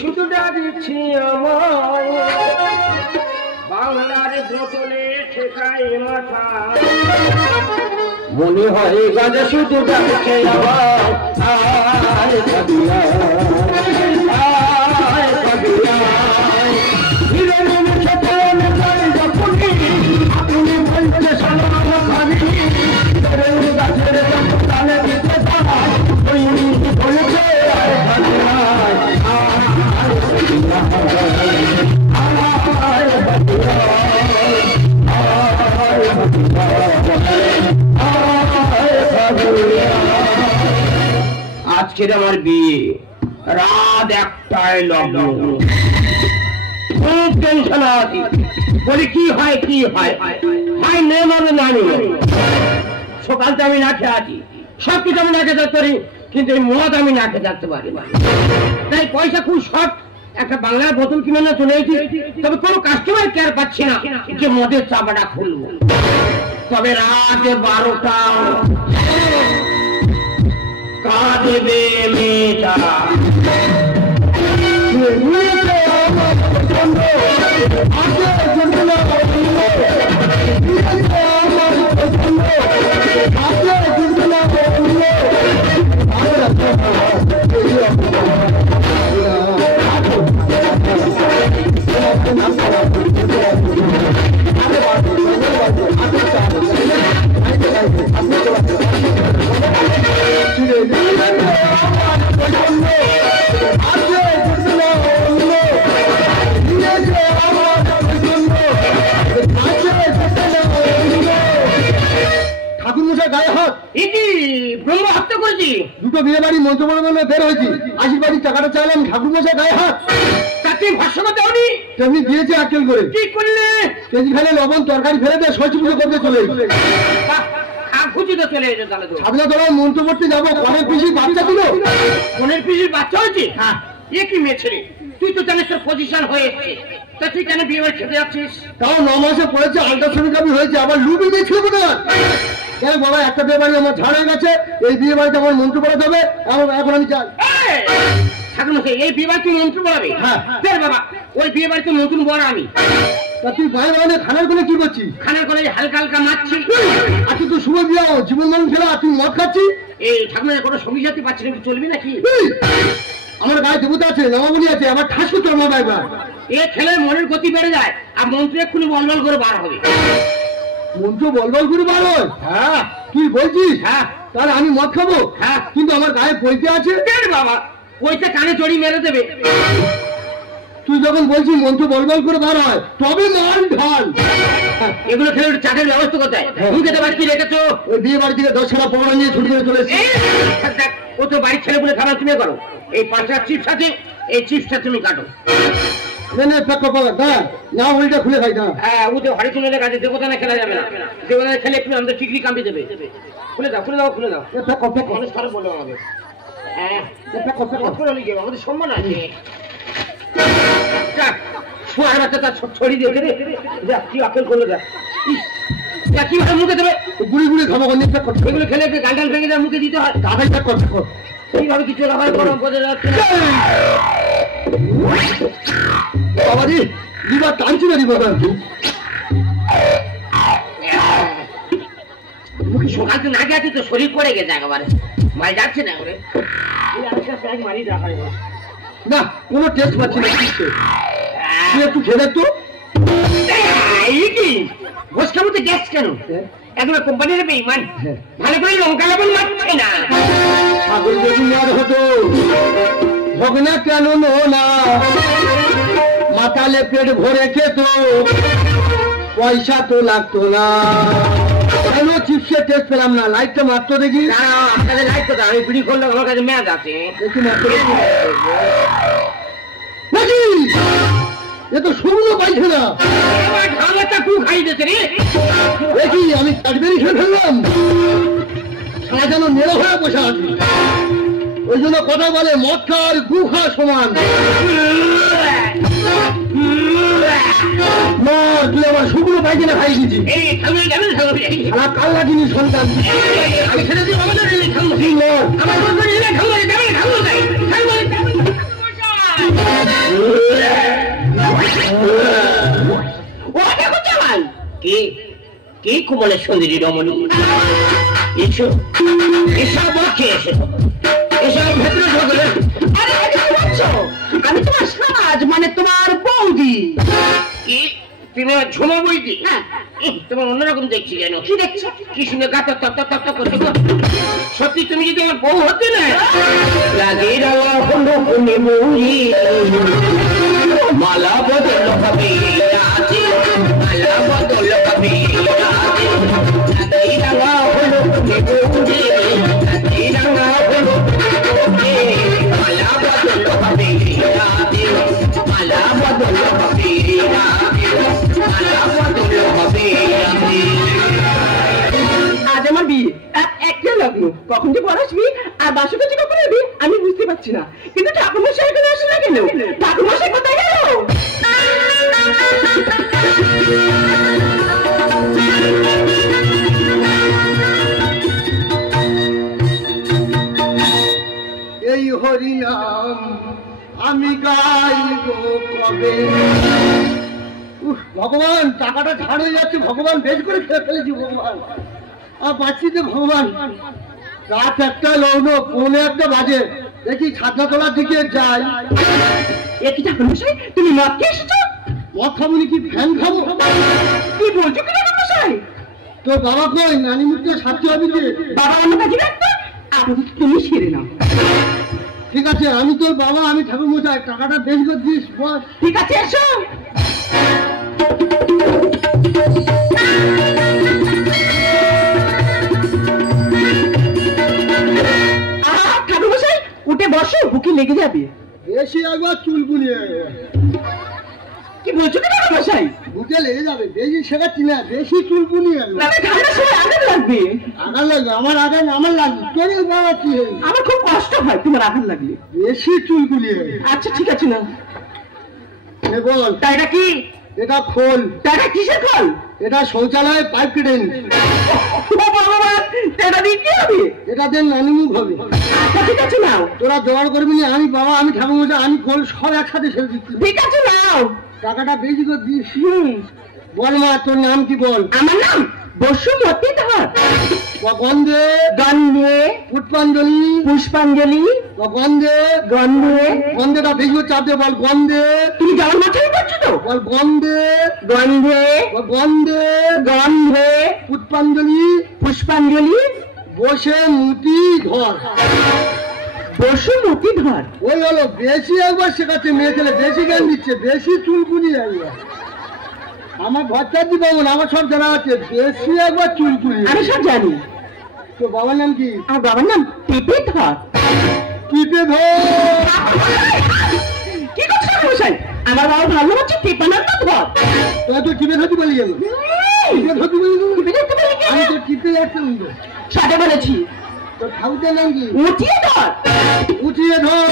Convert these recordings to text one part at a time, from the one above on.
শুধু ডাকছি আমায় বাংলার বোতলে ঠেকায় মাথা মনে হয় গাজা শুধু ডাকছে আমায় আজকের আমার বিয়ে রাত 1টায় লগ্ন খুব টেনশন আছে বলি কি হয় হয় নেম হবে না সকালটা আমি না খেয়ে আছি সবকিছু আমি না খেয়ে থাকতে পারি কিন্তু এই মদ আমি না খেয়ে থাকতে পারি তাই পয়সা খুব শর্ট একটা বাংলার বোতল কিনে না চলে এসেছি তবে কোনো কাস্টমার কেয়ার পাচ্ছি না যে মদের চাপাটা খুলবো তবে রাত 12টা কাঁদবে মেয়েটা দুটো বিয়ে বাড়ি মন্ত্রণালয়ে বের হয়েছি আশীর্বাদী টাকাটা চাইলাম ঠাকুর মশাই গায়ে হাত তাকে ভাষ্যটা দেওনি তেমনি দিয়েছে আকেল করে কি করলে কেজি খালে লবণ তরকারি ফেলে দিয়ে ষষ্ঠী পুজো করতে চলে এসেছে সামনে তোলায় মন্ত্র করতে যাবো কনের পিসির বাচ্চা দিল কনের পিসির বাচ্চা হয়েছে হ্যাঁ এ কি মেয়ে ছেলে তুই তো জানিস তোর পজিশন হয়ে এসছে তা তুই কেন বিয়ে বাড়ি খেতে যাচ্ছিস তাও 9 মাসে পড়েছে আল্ট্রাসনিক আমি হয়েছে আবার লুবি দিয়েছিল না বাবা একটা বিয়ে বাড়ি আমার ছাড় হয়ে গেছে এই বিয়ে বাড়িতে আমার মন্ত্র পড়াতে হবে এখন আমি চাই এই বিয়ে বাড়ি তুই মন্ত্র পড়াবে হ্যাঁ বাবা ওই বিয়ে বাড়িতে নতুন বড় আমি তা তুই ভাই মানে খানার কোলে কি করছিস খানার কোলে হালকা হালকা মারছি আচ্ছা তুই শুভ বিয়ে জীবন মরণ খেলা তুই মদ খাচ্ছিস এই ঠাকুরের কোনো সঙ্গী সাথী পাচ্ছি না চলবি নাকি আমার গায়ে দেবতা আছে নবাবনী আছে আবার ঠাস করতে হবে একবার এ খেলে মনের গতি বেড়ে যায় আর মন্ত্র এক্ষুনি বলবল করে বার হবে মন্ত্র বলবল করে বার হয় হ্যাঁ কি বলছিস হ্যাঁ তাহলে আমি মদ খাবো হ্যাঁ কিন্তু আমার গায়ে পয়তে আছে বাবা পয়তে কানে চড়ি মেরে দেবে তুই যখন বলছিস মন্ত্র বলবল করে বার হয় তবে মান ঢাল এগুলো খেলে চাটের ব্যবস্থা কোথায় মুখে তো বাড়ি রেখেছো ওই বিয়ে বাড়ি থেকে 10টা পকড়া নিয়ে ছুটি করে চলে এসেছি ও তো বাড়ির ছেলে বলে খাবার তুমি করো এই 5টা চিপস আছে এই চিপসটা তুমি কাটো না উল্টা খুলে খাই না হ্যাঁ ও তো হাড়ি চলে গেছে দেবতা না খেলা যাবে না দেবতা খেলে একটু আমাদের টিকলি কামড়ে দেবে খুলে দাও মানুষ খারাপ বললো আমাকে হ্যাঁ আমাদের সম্মান আছে ছড়ি দিয়ে কি আকেল করলো কিভাবে মুখে দেবে গুড়ি গুড়ি খাবো এগুলো খেলে গাল গাল ভেঙে যায় মুখে দিতে হয় এইভাবে কিছু গরম করে যাচ্ছে বাবাজি দিবার টানছি না দিবা সকাল তো না গেছে তো শরীর পড়ে গেছে একেবারে মাল যাচ্ছে না করে মারি না কোনো টেস্ট পাচ্ছি না তুই একটু খেয়ে দেখ তো বস খাবো তো গ্যাস কেন একবার কোম্পানির বেইমান ভালো করে লঙ্কা লবণ মারছে না ছাগল যদি মার হতো ভগনা কেন না মাতালে পেট ভরে খেত পয়সা তো লাগতো না কেন চিপসের টেস্ট পেলাম না লাইটটা মারতো দেখি না আপনাদের লাইট তো আমি বিড়ি করলে আমার কাছে ম্যাচ আছে দেখি মাত্র এ তো শুকনো পায়খানা। এবার ঢালাটা কু খাই দিতে রে। দেখি আমি ক্যাডবেরি খেয়ে ফেললাম, সাজানো নেড়া হয়ে বসে আছি। ওই জন্য কথা বলে মদ খাওয়ার গু খাওয়া সমান। মার তুই আমার শুকনো পায়খানা খাই দিয়েছি। সারা কাল্লা জিনিস সন্তান আমি ছেড়ে দিই আমাদের খাবো আমার খাবো কে কে কুমলের সুন্দরী রমণী এসো এসব এসো এসব ভেতরে ঢোকলে। আরে কি বলছো? আমি তোমার সাজ মানে তোমার বৌদি। কি তুমি ঝুমা বইদি? হ্যাঁ। তোমার অন্যরকম দেখছি যেন। কি দেখছো? কি শুনে গাতা তপ তপ তপ করতে সত্যি তুমি যদি আমার বউ হতে না লাগে মালা বদল হবে মালা বদল হবে রাঙা হলো রাঙা হলো মালা বদল হবে মালা বদল হবে মালা বদল হবে। আজ আমার বিয়ে একটা লগ্ন, কখন যে পড়াশবি আর বাসুকে যে কখন এবি আমি বুঝতে পারছি না, কিন্তু ঠাকুরমশাই এখানে আসে না কেন? ঠাকুরমশাই কোথায় গেল? এই হরিনাম আমি গাইব কবে। ভগবান টাকাটা ঝাড় হয়ে যাচ্ছে, ভগবান বেশ করে খেয়ে ফেলেছি ভগবান, আর পাচ্ছি যে ভগবান। রাত একটা লগ্ন, পৌনে একটা বাজে, দেখি ছাদনা তোলার দিকে যাই। কি ঠাকুরমশাই তুমি মদ খেয়ে এসেছো? মদ খাবো কি ফ্যান খাবো? কি বলছো কি ঠাকুরমশাই? তোর বাবা কই? নানি মুখে সাথে হবে যে। বাবা অন্য কাজে রাখবে, আপাতত তুমি সেরে নাও। ঠিক আছে, আমি তোর বাবা, আমি ঠাকুর মশাই, টাকাটা বেশ করে দিস বস। ঠিক আছে এসো। ঠাকুরমশাই উঠে বসো, বুকে লেগে যাবে। বেশি একবার চুলকুনিয়ে কি বলছো কি ঠাকুরমশাই? বুকে লেগে যাবে, বেশি শেখাচ্ছি না, বেশি চুলকুনিয়ে ঠান্ডার সময় আঘাত লাগবে। আঘাত লাগবে? আমার আঘাত আমার লাগবে, তোর বাবা কি? আমার খুব কষ্ট হয় তোমার আঘাত লাগলে। বেশি চুলকুনিয়ে। আচ্ছা ঠিক আছে না বল তাইটা কি? এটা খোল। তাইটা কিসের খোল? এটা শৌচালয়ে পাইপ কেটে নিচ্ছে। এটা দিয়ে কি হবে? এটা দিয়ে নানি মুখ হবে। আচ্ছা ঠিক আছে নাও। তোরা জোগাড় করবি না, আমি বাবা, আমি ঠাকুর মশাই, আমি খোল সব একসাথে ছেড়ে দিচ্ছি। ঠিক আছে নাও। টাকাটা বেশি করে দিস। বল মা, তোর নাম কি বল? আমার নাম বসুমতী ধর। গন্ধে গন্ধে পুষ্পাঞ্জলি পুষ্পাঞ্জলি গন্ধে গন্ধে গন্ধেটা বেশি করে চাপ দে, বল গন্ধে। তুমি যাওয়ার মাথায় করছো তো? বল গন্ধে গন্ধে গন্ধে গন্ধে পুষ্পাঞ্জলি পুষ্পাঞ্জলি বসে মুটি ধর। বসুমতী ধর। ওই হলো, বেশি একবার শেখাচ্ছে মেয়ে ছেলে, বেশি জ্ঞান দিচ্ছে, বেশি চুলকুনি একবার। আমার ঘরটা দি পাবো না, আমার সব জানা আছে, বেশি একবার চুলকুনি। আমি সব জানি। তো বাবার নাম কি? আমার বাবার নাম টিপে ধর। টিপে ধর? কি করছো মশাই? আমার বাবা ভালো হচ্ছে টিপানার ধর। তোরা তো টিপে ধরতে বলি গেল, টিপে ধরতে বলি আমি তো টিপে যাচ্ছি। সাথে বলেছি। তো ঠাকুরের নাম কি? উঠিয়ে ধর। উঠিয়ে ধর।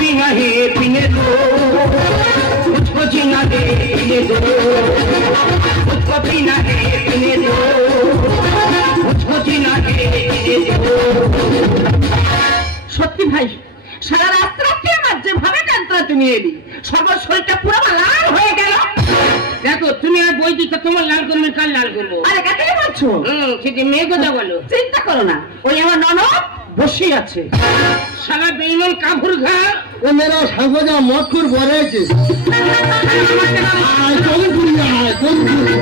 पीना है पीने दो मुझको जीना है पीने दो मुझको पीना है पीने दो मुझको जीना है पीने दो। সত্যি ভাই, সারা রাত্রে আমার যেভাবে কান্তা তুমি এলি, সর্ব শরীরটা পুরো লাল হয়ে গেল। দেখো তুমি আর বই দিতে, তোমার লাল করবে, কাল লাল করবো। আরে কাকে বলছো? সেটি মেয়ে কথা বলো। চিন্তা করো না, ওই আমার ননদ বসে আছে। সারা বেইমান কাপুর ঘা। ও মেরা সাগজা মৎখর বলেছে। আয় চলে পুরি, আয় চলে পুরি।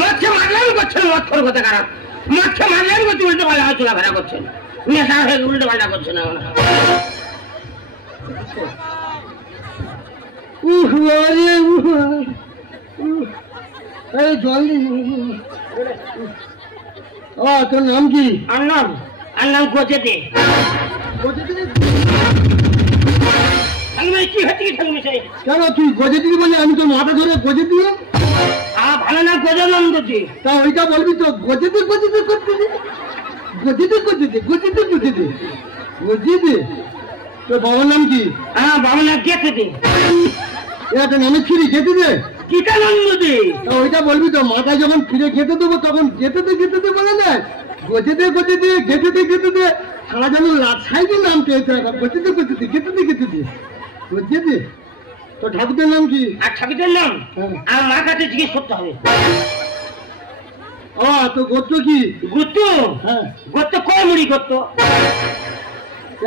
মাছে মারলাম করছেন, মৎখর কথা খারাপ। মাছে মারলাম করছে, উল্টো পাল্টা চলাফেরা করছেন, নেশা হয়ে উল্টো পাল্টা করছেন। জল তোর নাম কি? আর নাম গজে দে। কি হচ্ছে কি ঠাকুরমশাই? কেন তুই গজে দিবি বলে আমি তোর মাথা ধরে গজে দিয়ে ভালো না গজানন্দ জি। তা ওইটা বলবি তো গজে দে করতে তোর বাবার নাম কি? বাবার নাম গেতে দে। একটা নামে ফিরে গেতে দে গীতানন্দ দে। তা ওইটা বলবি তো মাথায় যখন ফিরে গেতে দেবো তখন গেতে দে বলে না গজে দে গেতে দে সারা যেন সাইডে নাম পেয়েছে গজে দে গজে দে। তো ঠাকুরের নাম কি? আর ঠাকুরের নাম আর মার কাছে জিজ্ঞেস করতে হবে। তো গোত্র কি? গোত্র? হ্যাঁ গোত্র কয়মুড়ি গোত্র।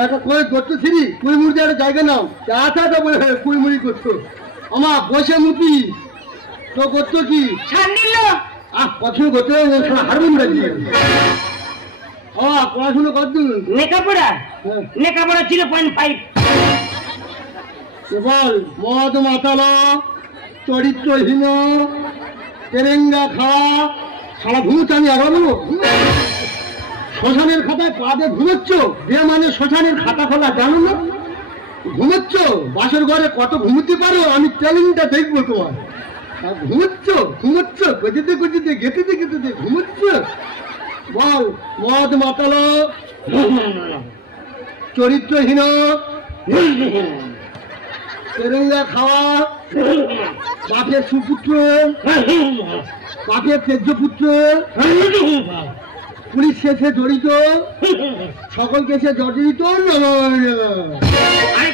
একটা কয় গোত্র ছিলি কুইমুড়ি একটা জায়গা নাও চাটা বলে কুইমুড়ি গোত্র। আমার বসে মুতি তো গোত্র কি? ছাড়নিল। পছন্দ গোত্র হারমোন বাজিয়ে পড়াশুনো কত? লেখাপড়া 0.5। বল মদ মাতাল চরিত্রহীন তেরেঙ্গা খাওয়া সারা ঘুমোচ্ছে আমি আবার বলবো শ্মশানের খাতায় পা দিয়ে ঘুমোচ্ছ যে মানে শ্মশানের খাতা খোলা জানো না? ঘুমোচ্ছ বাসর ঘরে কত ঘুমোতে পারো আমি ট্যালেন্টটা দেখবো তোমার। ঘুমোচ্ছ গেতে দে ঘুমোচ্ছ। বল মদ মাতাল চরিত্রহীন তেরেঙ্গা খাওয়া বাপের সুপুত্র বাপের তেজ্য পুত্র পুলিশ কেসে জড়িত সকল কেসে জড়িত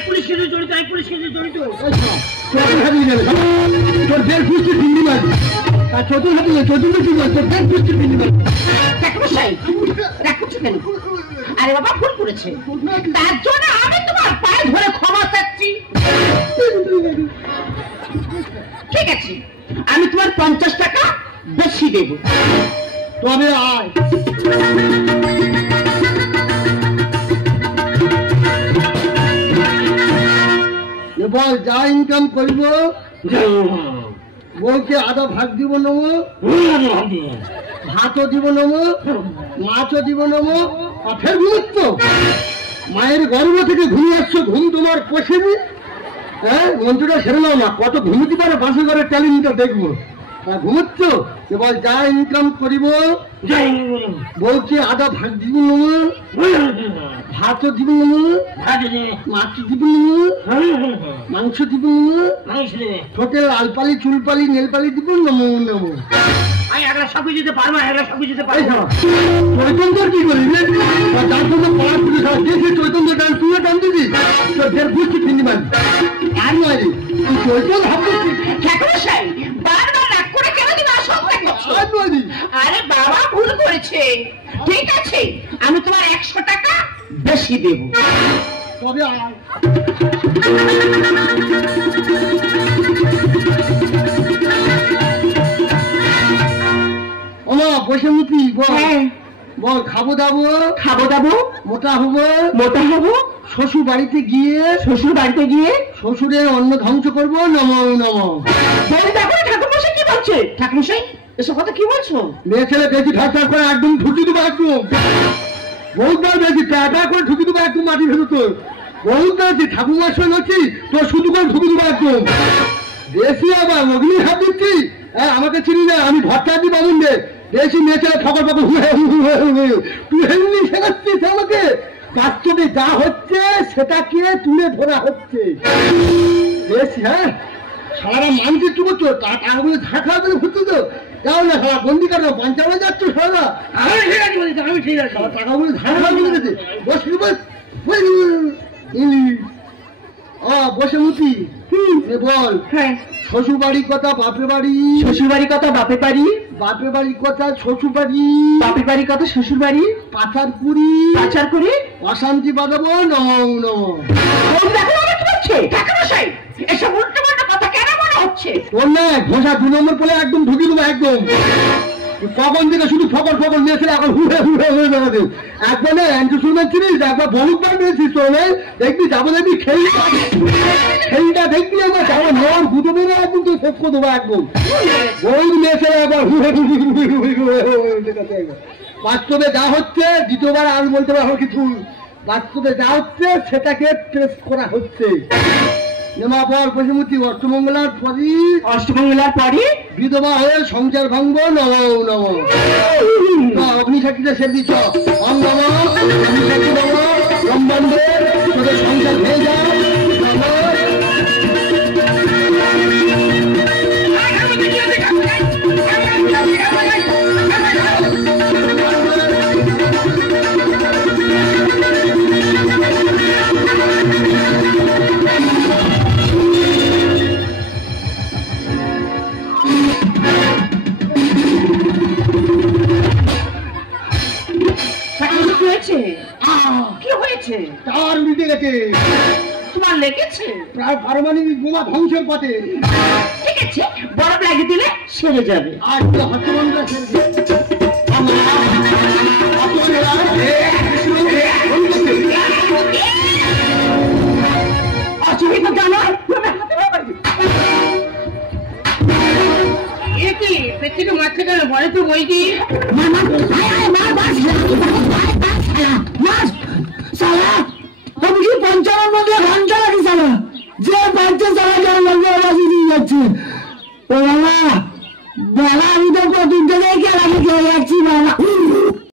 পুলিশ কেসে জড়িত তোর দেড় পুষ্টি ভিন্ডি মারি আর চতুর্থ কি বলছে দেড় পুষ্টি ভিন্ডি মারি। আরে বাবা ভুল করেছে তার জন্য আমি তোমার পায়ে ধরে ক্ষমা চাচ্ছি। ঠিক আছে আমি তোমার 50 টাকা বেশি দেব। তবে আয় বল যা ইনকাম করিব বউকে আধা ভাগ দিব নম ভাতও দিব নম মাছও দিব নম আর ফের ঘুমোচ্ছ মায়ের গর্ভ থেকে ঘুমিয়ে আসছো ঘুম তোমার পোষেনি। মন্ত্রটা সেরে নাও না কত ঘুমোতে পারে বাসে ঘরের ট্যালেন্টটা দেখবো। ঘুমোচ্ছ এবার যা ইনকাম করিব বউকে আধা ভাগ দিব নম ভাতও দিব নম মাছ দিব নম মাংস দিব নম ঠোঁটে লালপালি চুলপালি নেলপালি দিব নম নম। সবই যেতে পারবো চৈতন্যর কি করি যার জন্য পড়া পুলিশ চৈতন্য ডান তুই ডান দিবি তোর বুঝছি ফিনি মারি আর নয় রে তুই চৈতন্য ভাবছিস বারবার রাগ করে কেন দিবা সত্যি করছো? আরে বাবা ভুল করেছে। ঠিক আছে আমি তোমার 100 টাকা বেশি দেব। তবে বসে মুতি বল খাবো দাবো মোটা হবো শ্বশুর বাড়িতে গিয়ে শ্বশুরের অন্ন ধ্বংস করবো নম নম। দেখো ঠাকুরমশাই কি বলছে? ঠাকুরমশাই এসব কথা কি বলছো? মেয়ে ছেলে বেশি ঠাট্টা করে একদম ঢুকি দেবো একদম বহুবার বেশি টাটা করে ঢুকি দেবো একদম মাটি ভেতর তোর বহুত বেশি ঠাকুমার সঙ্গে হচ্ছি তোর শুধু করে ঢুকি দেবো একদম বেশি আবার অগ্নি হাত দিচ্ছি। আমাকে চিনি না আমি ভট্টা দি বাবুন রে বেশি মেয়ে ছেলে ঠকর পাবো তুই এমনি শেখাচ্ছিস আমাকে বাস্তবে যা হচ্ছে সেটাকে তুলে ধরা হচ্ছে বেশ। সারা মানকে কি করছো টাকাগুলো ঝাঁকা করে ঘুরছো তো যাও না সারা বন্দি কাটো পঞ্চান্ন যাচ্ছ সারা আমি ঠিক আছে টাকাগুলো ঝাঁকা করে গেছে বসবি বসে মুতি বল শ্বশুর বাড়ির কথা বাপের বাড়ি বাপের বাড়ির কথা শ্বশুর বাড়ি বাপের বাড়ির কথা শ্বশুর বাড়ি পাচার করি অশান্তি বাঁধাবো নম নম। এসব উল্টো পাল্টা কথা কেন মনে হচ্ছে? তোর না ঘোষা 2 নম্বর বলে একদম ঢুকি দেবো একদম কখন থেকে শুধু ফকর ফকর নিয়েছিল, এখন হুড়ে হুড়ে হয়ে বেড়াতে। একবার না অ্যান্টিসোনার ছিলিস, একবার বহুতবার নিয়েছিস তোলে, দেখবি যাবো দেখবি খেলটা দেখবি একবার যাবো নর গুঁতো দেবে একদম, তুই শেষ করে দেবো একদম। বহুত নিয়েছে একবার বাস্তবে যা হচ্ছে, দ্বিতীয়বার আর বলতে পারবো কিছু, বাস্তবে যা হচ্ছে সেটাকে টেস্ট করা হচ্ছে। নেমাপর পশুমতি অষ্টমঙ্গলার পরই বিধবা হয়ে সংসার ভাঙব নব নব। অগ্নিসাক্ষীতে সে দিচ্ছ অঙ্গম অগ্নিসাক্ষী নব সম্বন্ধে তোদের সংসার হয়ে যায়। কি হয়েছে? তার মিটে গেছে, তোমার লেগেছে? প্রায় পারমাণবিক বোমা ধ্বংসের পথে। ঠিক আছে, বরফ লাগিয়ে দিলে সেরে যাবে। আর হস্তমন্ত্র অসুবিধা জানো কি পেটে মারছে কেন বলে তো বই কি পঞ্চান্ন মধ্যে ঘন্টা লাগে সালা, যে বাচ্চা সালা যাচ্ছে ও বাবা